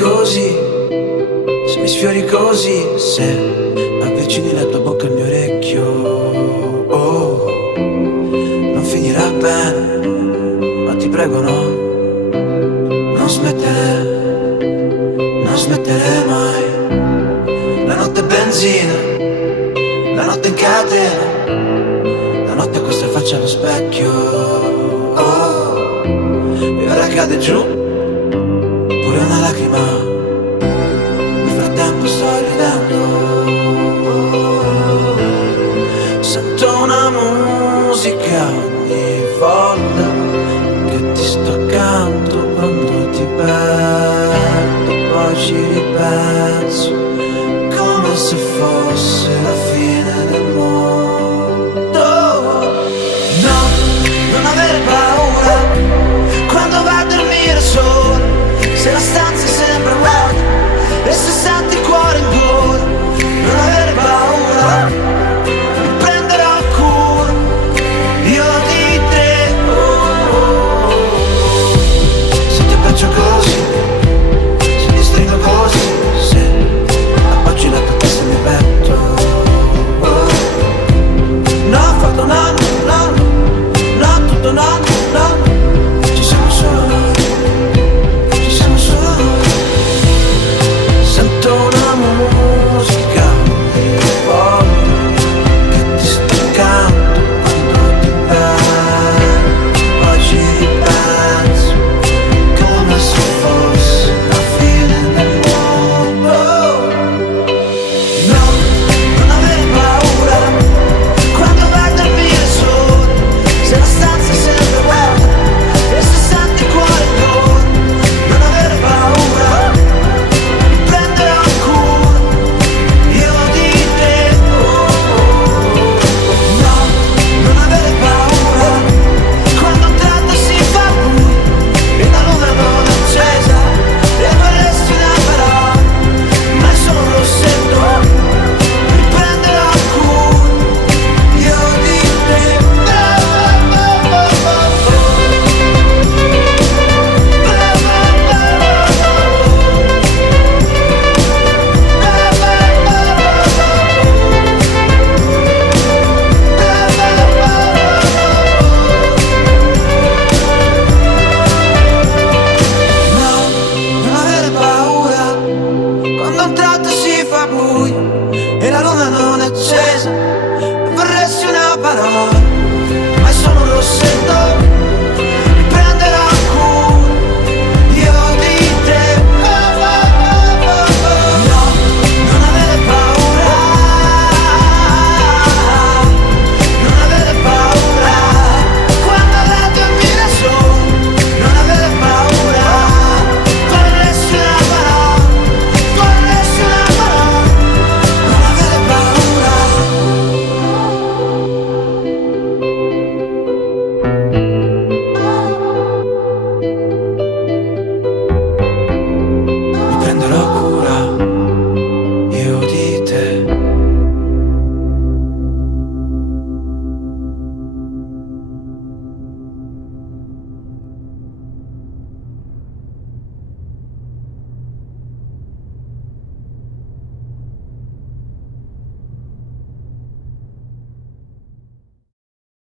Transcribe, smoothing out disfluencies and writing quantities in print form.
così, se mi sfiori così, se avvicini la tua bocca al mio orecchio, oh, non finirà bene, ma ti prego non smettere, non smettere mai. La notte è benzina, la notte in catena, la notte ha questa faccia allo specchio, oh, e ora cade giù pure una lacrima, nel frattempo sto ridendo, sento una musica ogni volta che ti sto